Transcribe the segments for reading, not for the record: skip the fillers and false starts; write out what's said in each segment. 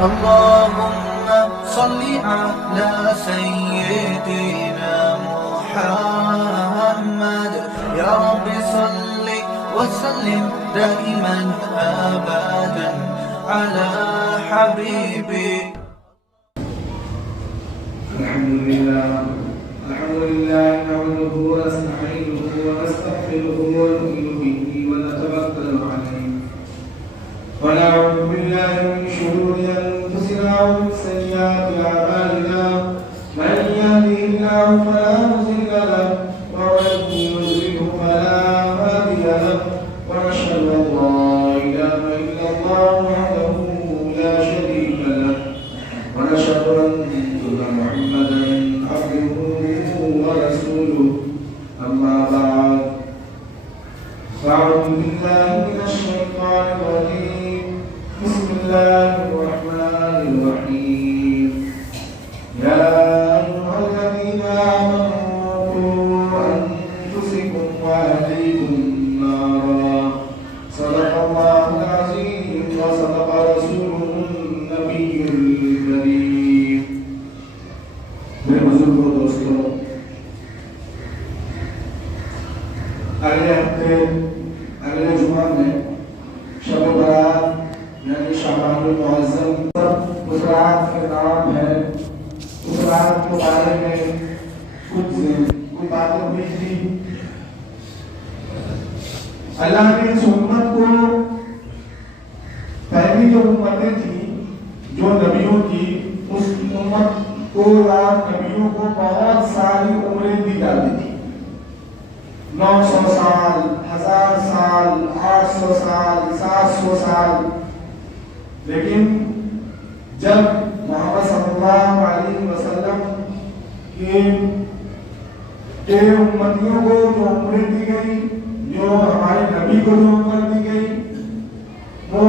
اللهم صل على سيدنا محمد يا رب صل وسلم دائما أبدا على حبيبي. الحمد لله نحمده ونستعينه ونستغفره ونؤمن به ونتوكل عليه ونعوذ بالله من شرور انفسنا ومن سيئات اعمالنا من يهده الله فلا مضل له ومن يضلل فلا هادي له ونشهد ان لا اله الا الله وحده لا شريك له ونشهد ان محمدا عبده ورسوله اما بعد فاعوذ بالله من الشيطان الرجيم بسم الله الرحمن الرحيم يا ايها الذين امنوا قوا انفسكم واهليكم نارا صدق الله العظيم وصدق رسوله النبي الكريم. میرے بزرگوں دوستوں، اگلے ہفتے اگلے جمعہ میں شب برات یعنی شعبان المعظم، اس رات کا نام ہے. اس رات کے بارے میں کچھ باتیں ہوئی تھی. اللہ نے اس امت کو، پہلی جو امتیں تھیں جو نبیوں کی، اس امت کو نبیوں کو بہت ساری عمریں دی جاتی تھی. 900 سال، 1000 سال، 800 سال، 700 سال. لیکن جب محمد صلی اللہ علیہ وسلم کے امتیوں کو جو عمریں دی گئی، جو ہمارے نبی کو جو عمر دی گئی، وہ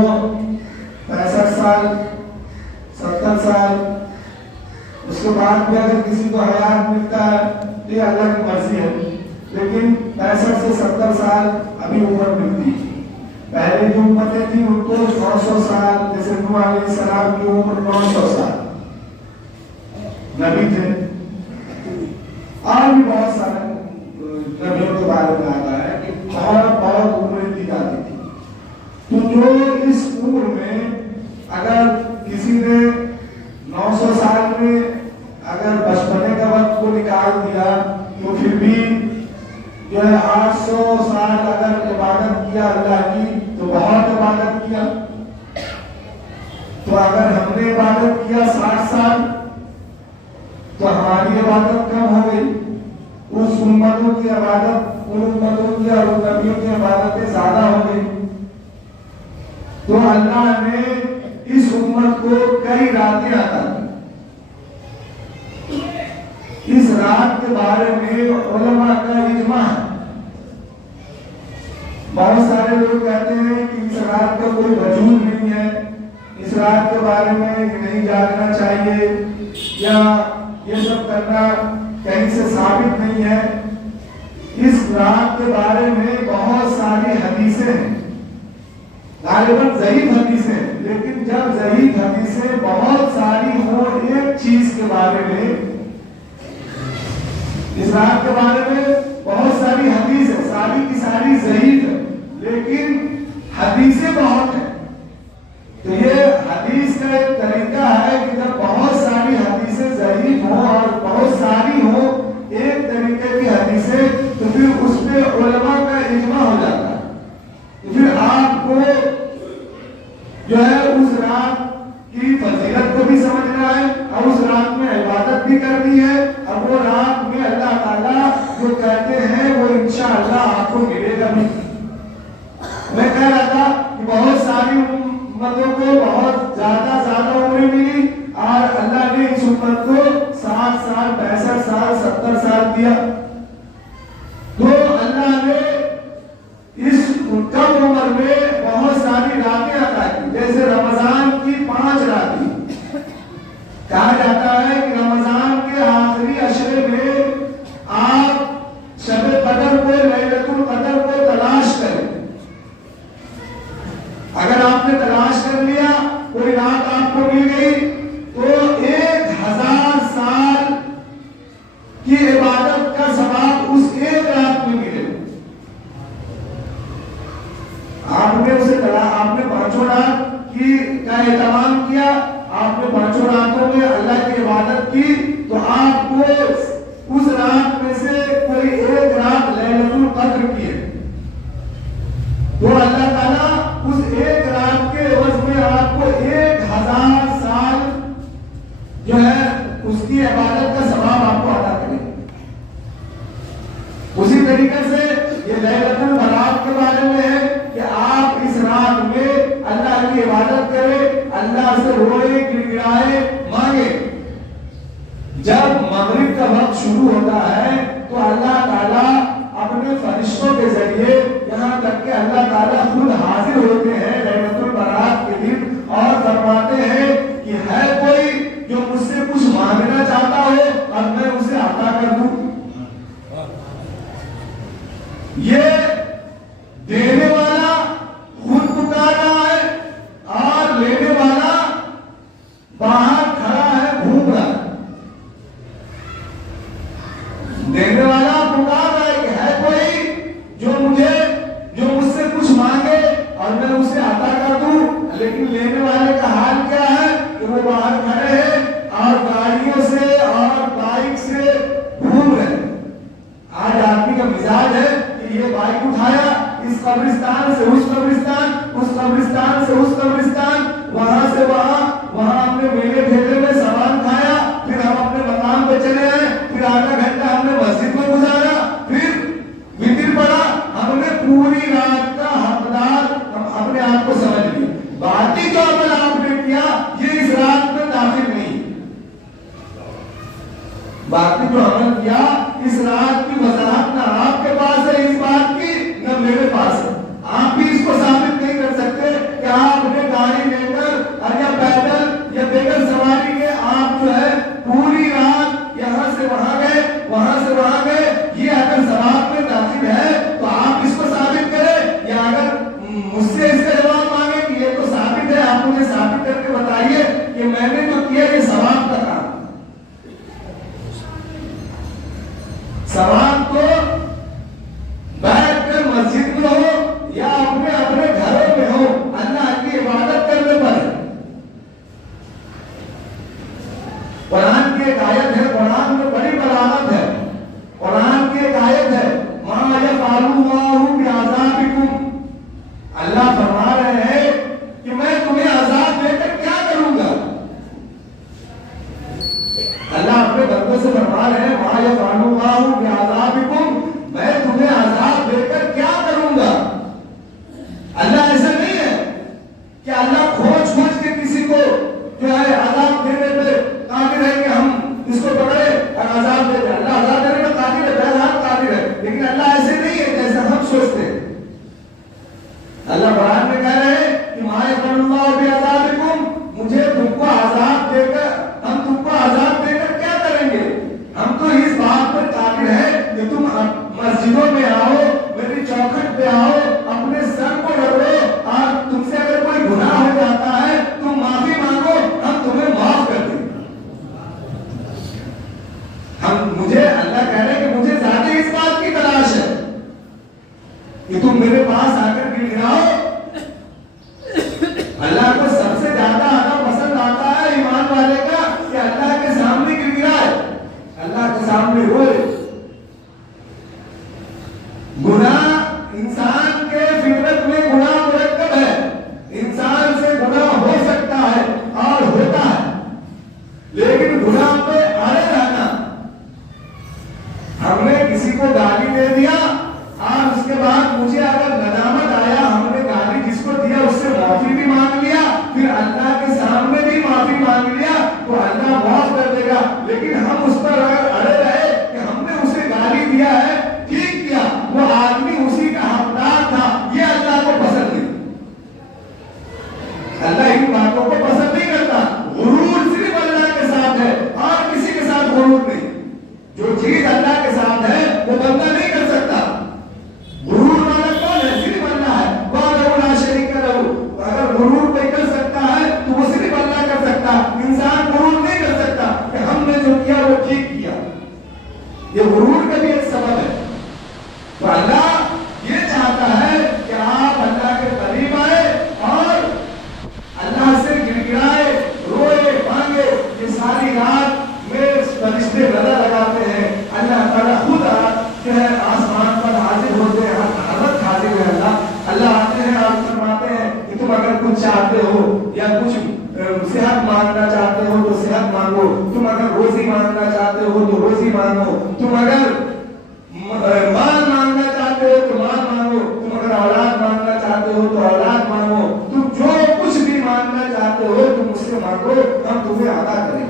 65 سال، 70 سال. اس کے بعد بھی اگر کسی کو حیات ملتا ہے تو یہ اللہ کی مرضی ہے، لیکن 65 سے 70 سال ابھی عمر ملتی ہے. پہلے جو امتیں تھیں ان کو 900 سال، جیسے نوح علیہ السلام کی عمر 900 سال نبی تھے. اور بھی بہت سارے نبیوں کے بارے میں آتا ہے کہ بہت عمریں دی جاتی تھی. تو جو اس عمر میں اگر کسی نے 900 سال میں اگر بچپنے کا وقت کو نکال دیا تو پھر بھی جو ہے 800 سال اگر عبادت کیا اللہ کی تو بہت عبادت کیا. تو اگر ہم نے عبادت کیا 60 سال تو ہماری عبادت کم ہو گئی. اس امتوں کی عبادت، ان امتوں کی اور ان نبیوں کی عبادتیں زیادہ ہو گئی. تو اللہ نے اس امت کو کئی راتیں عطا کی. اس رات کے بارے میں علماء کا اجماع ہے. بہت سارے لوگ کہتے ہیں کہ اس رات کا کوئی وجود نہیں ہے، اس رات کے بارے میں نہیں جاننا چاہیے، یا یہ سب کرنا کہیں سے ثابت نہیں ہے. اس رات کے بارے میں بہت ساری حدیثیں ہیں، غالباً ضعیف حدیثیں، لیکن جب ضعیف حدیثیں بہت ساری ہوں ایک چیز کے بارے میں، اس رات کے بارے میں بہت ساری حدیث ہے، ساری کی ساری ضعیف ہے لیکن حدیثیں بہت ہیں. تو یہ حدیث کا ایک طریقہ ہے کہ جب بہت ساری حدیثیں ضعیف ہوں اور بہت ساری ہوں ایک طریقے کی حدیثیں، تو پھر اس پہ علماء کا اجماع ہو جاتا ہے. تو پھر آپ کو جو ہے اس رات کی فضیلت کو بھی سمجھنا ہے اور اس رات میں عبادت بھی کرنی ہے. اور وہ رات میں اللہ تعالیٰ جو کہتے ہیں وہ انشاءاللہ آپ کو ملے گا بھی. میں کہہ رہا تھا کہ بہت ساری امتوں کو بہت زیادہ عمریں ملی اور اللہ نے اس امت کو 60 سال، 65 سال، 70 سال دیا. تو اللہ نے اس کم عمر میں بہت ساری راتیں عطا کی. جیسے رمضان کی 5 راتیں. کہا جاتا ہے کہ رمضان کے آخری عشرے میں آپ شب قدر کو، لیلۃ القدر کو تلاش کریں. اگر آپ نے تلاش کر لیا کوئی رات آپ کو مل گئی تو 1000 سال کی عبادت کا ثواب اس ایک رات میں ملے. آپ نے اسے کرا, آپ نے 5 رات کا اہتمام کیا, آپ نے 5 راتوں میں اللہ کی عبادت کی, تو آپ کو اس رات میں سے کوئی ایک رات لیلۃ القدر کی ہے, تو اللہ تعالیٰ اس ایک رات کے عوض میں آپ کو 1000 سال جو ہے اس کی عبادت کا ثواب آپ کو عطا کرے. اسی طریقے سے یہ لیلۃ البراۃ کے بارے میں ہے کہ آپ اس رات میں اللہ کی عبادت کریں, اللہ سے روئے, گڑ گڑائے, مانگے. جب مغرب کا وقت شروع ہوتا ہے تو اللہ تعالیٰ اپنے فرشتوں کے ذریعے, یہاں تک کہ اللہ تعالیٰ خود حاضر ہوتے ہیں لیلۃ البراۃ کے دن اور فرماتے ہیں کہ ہے کوئی جو مجھ سے کچھ مانگنا چاہتا ہو اور میں اسے عطا کر دوں. یہ دینے والا خود پکار رہا ہے اور لینے والا باہر کھڑا ہے, گھوم رہا ہے. دینے والا پکار رہا ہے کہ ہے کوئی جو مجھ سے کچھ مانگے اور میں اسے عطا کر دوں, لیکن لینے والے کا حال کیا ہے کہ وہ باہر کھڑے ہیں اور گاڑیوں سے اور بائک سے گھوم رہے ہیں. آج آدمی کا مزاج ہے کہ یہ بائک اٹھایا, اس قبرستان سے اس قبرستان, اس قبرستان سے اس قبرستان, وہاں سے وہاں اپنے میلے ٹھیلے میں سامان کھایا, پھر ہم اپنے مقام پہ چلے آئے, پھر آدھا گھنٹہ ہم نے مسجد میں گزارا, پھر وتر پڑا. ہم نے پوری رات کا حقدار ہم اپنے آپ کو سمجھ لی. باقی جو عمل آپ نے کیا یہ اس رات میں داخل نہیں. باقی جو عمل کیا اس رات کی وضاحت نہ آپ کے پاس ہے اس بات کی, نہ میرے پاس ہے. آپ بھی اس کو ثابت نہیں کر سکتے کہ آپ نے گاڑی لے کر یا پیدل یا بغیر سواری کے آپ جو ہے پوری رات یہاں سے وہاں گئے, وہاں سے وہاں گئے. یہ اگر ثواب میں داخل ہے تو آپ اس کو ثابت کریں, یا اگر مجھ سے اس کا جواب مانگے کہ یہ تو ثابت ہے, آپ مجھے ثابت کر کے بتائیے کہ میں نے جو کیا یہ ثواب کا کام. ثواب تو بیٹھ کر مسجد میں ہو یا اپنے اپنے گھروں میں ہو, اللہ کی عبادت کرنے پر ہے. قرآن کی ایک آیت ہے, قرآن میں بڑی بلاغت ہے. قرآن کی ایک آیت ہے, مَا يَفْعَلُ اللَّهُ بِعَذَابِكُمْ. اللہ فرما رہے ہیں کہ میں تمہیں عذاب دے کر کیا کروں گا. اللہ اپنے بندوں سے فرما رہے ہیں, مَا يَفْعَلُ اللَّهُ بِعَذَابِكُمْ, میں تمہیں عذاب دے کر کیا کروں گا. اللہ ایسا نہیں ہے کہ اللہ کھوج کے کسی کو جو ہے عذاب دینے پہ قادر ہے کہ ہم اس کو پکڑے اور عذاب دے دیں. اللہ عذاب دینے میں قادر ہے, بہرحال قادر ہے, لیکن اللہ ایسے نہیں ہے جیسا ہم سوچتے ہیں. اللہ قرآن میں کہہ رہے ہیں کہ مَا يَفْعَلُ اللَّهُ بِعَذَابِكُمْ, مجھے تم کو عذاب دے کر, ہم تم کو عذاب دے کر کیا کریں گے. ہم تو اس بات پر قادر ہے صحت مانگنا چاہتے ہو تو صحت مانگو، تم اگر روزی مانگنا چاہتے ہو تو روزی مانگو، تم اگر مال مانگنا چاہتے ہو تو مال مانگو، تم اگر اولاد مانگنا چاہتے ہو تو اولاد مانگو، تم جو کچھ بھی مانگنا چاہتے ہو تم مجھ سے مانگو، ہم تمہیں عطا کریں گے۔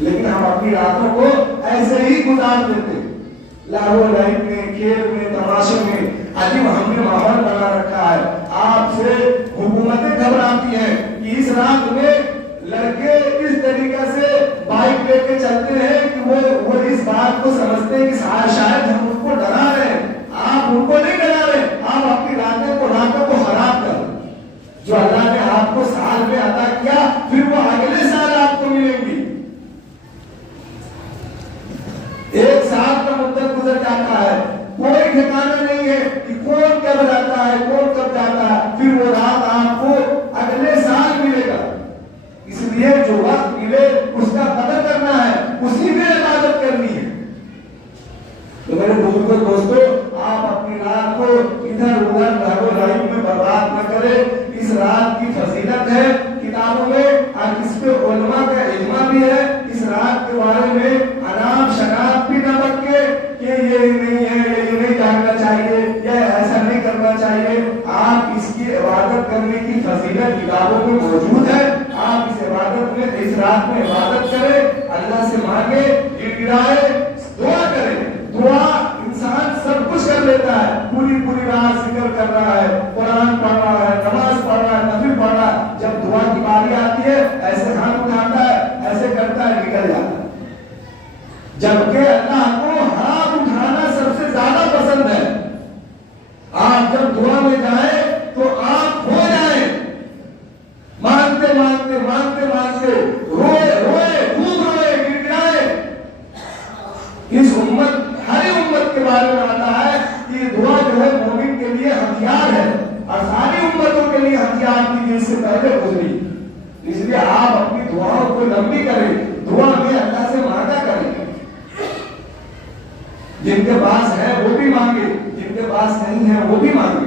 لیکن ہم اپنی راتوں کو ایسے ہی گزار دیتے، لاہو لائف میں، کھیل میں، تماشے میں، عجیب ہم نے ماحول بنا رکھا ہے۔ آپ سے حکومتیں گھبراتی ہیں کہ اس رات میں لڑکے اس طریقے سے بائک لے کے چلتے ہیں کہ وہ اس بات کو سمجھتے ہیں کہ شاید ہم ان کو ڈرا رہے ہیں۔ آپ ان کو نہیں ڈرا رہے، آپ اپنی راتوں کو خراب کر جو اللہ نے آپ کو سال میں عطا کیا، پھر وہ اگلے سال آپ کو ملیں گی۔ ایک سال کا مدت گزر جاتا ہے، کوئی ٹھکانا نہیں ہے کہ کون کب جاتا ہے، کون کب جاتا ہے، پھر وہ رات آپ کو اگلے سال ملے گا۔ اس لیے جو وقت ملے اس کا قدر کرنا ہے، اسی میں عبادت کرنی ہے۔ تو میرے بزرگوں دوستو، آپ اپنی رات کو ادھر ادھر لہو لہو میں برباد نہ کریں۔ اس رات کی فضیلت ہے کتابوں میں، اور اس پہ علماء کا اجماع بھی ہے۔ اس رات کے بارے میں انام شناب بھی نہ بکے کہ یہ نہیں ہے، یہ نہیں جاننا چاہیے، یہ ایسا نہیں کرنا چاہیے۔ آپ اس کی عبادت کرنے کی فضیلت کتابوں میں موجود ہے۔ آپ اس عبادت میں، اس رات میں عبادت کریں، اللہ سے مانگے، گڑگڑائے، دعا کریں۔ دعا انسان سب کچھ کر لیتا ہے، پوری رات ذکر کر رہا ہے، قرآن پڑھ رہا ہے، نماز پڑھ رہا ہے، نفل پڑھ رہا ہے، جب دعا کی باری آتی ہے ایسے ہاتھ اٹھاتا ہے، ایسے کرتا ہے، نکل جاتا ہے۔ جبکہ اللہ کو ہاتھ اٹھانا سب سے زیادہ پسند ہے۔ آپ جب دعا میں جائیں تو آپ کھو جائیں، مانگتے مانگتے مانگتے مانگتے، روئے خوب روئے، گڑگڑائے۔ اس امت، ہر امت کے بارے میں آتا ہے کہ یہ دعا جو ہے مومن کے لیے ہتھیار ہے، اور ساری امتوں کے لیے ہتھیار تھی جو اس سے پہلے گزری۔ اس لیے آپ اپنی دعاؤں کو لمبی کریں، دعا میں اللہ سے مانگا کریں۔ جن کے پاس ہے وہ بھی مانگے، جن کے پاس نہیں ہے وہ بھی مانگے۔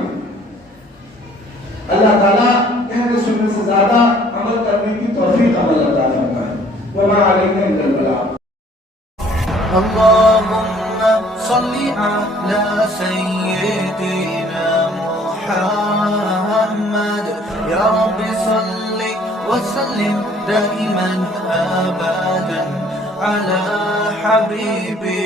اللہ تعالیٰ کہنے سننے سے زیادہ عمل کرنے کی توفیق اللہ تعالیٰ فرمائے۔ وما علینا الا البلاغ۔ اللهم صل على سيدنا محمد يا رب صل وسلم دائما أبدا على حبيبي